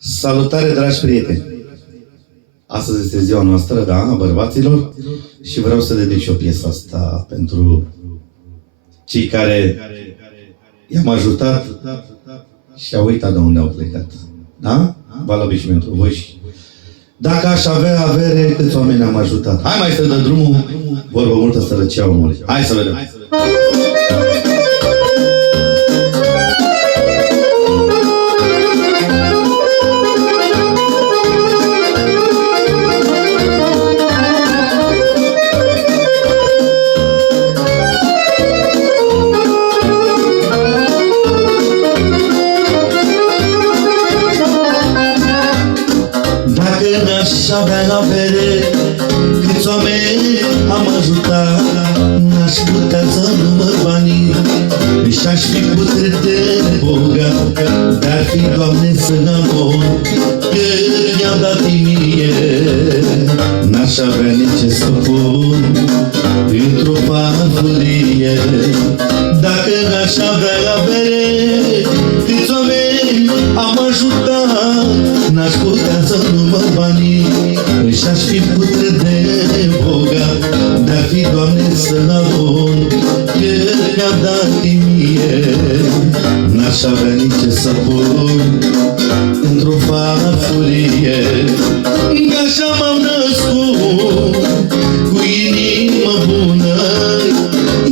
Salutare, dragi prieteni! Astăzi este ziua noastră, da, a bărbaților, și vreau să dedic și o piesă asta pentru cei care i-am ajutat și au uitat de unde au plecat. Da? Valabil și pentru voi. Dacă aș avea avere, câți oameni am ajutat? Hai mai să dăm drumul, vorbă multă sărăcia omului. Hai să vedem! N-aș avea avere, câți oameni am ajutat, n-aș putea să număr banii și-aș fi putut de bogat, dar fi, Doamne, să n-am că mi-am dat mie. N-aș avea nici să pun într-o farfurie. Dacă n-aș avea avere, câți oameni am ajutat, n-aș putea să număr banii și-aș fi putut de bogat, dar fi, Doamne, să-l avon că mi-a dat mie. N-aș avea nici să pun într-o farfurie. Așa m-am născut, cu inimă bună,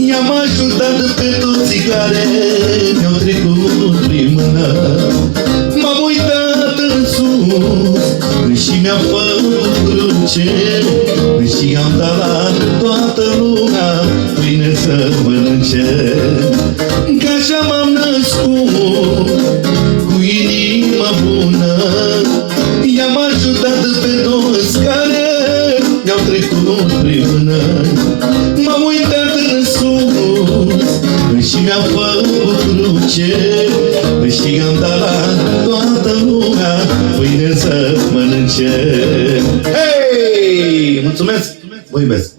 i-am ajutat pe toți care mi-au trecut prin mână. M-am uitat în sus și mi-am făcut cruce și am dat la toată lumea pâine să mănânce. Că așa m-am născut, cu inimă bună, i-am ajutat pe toți care mi-au trecut prin mână. M-am uitat în sus și mi-am făcut cruce și am dat la toată lumea pâine să mănânce. Hei! Mulțumesc! Vă iubesc!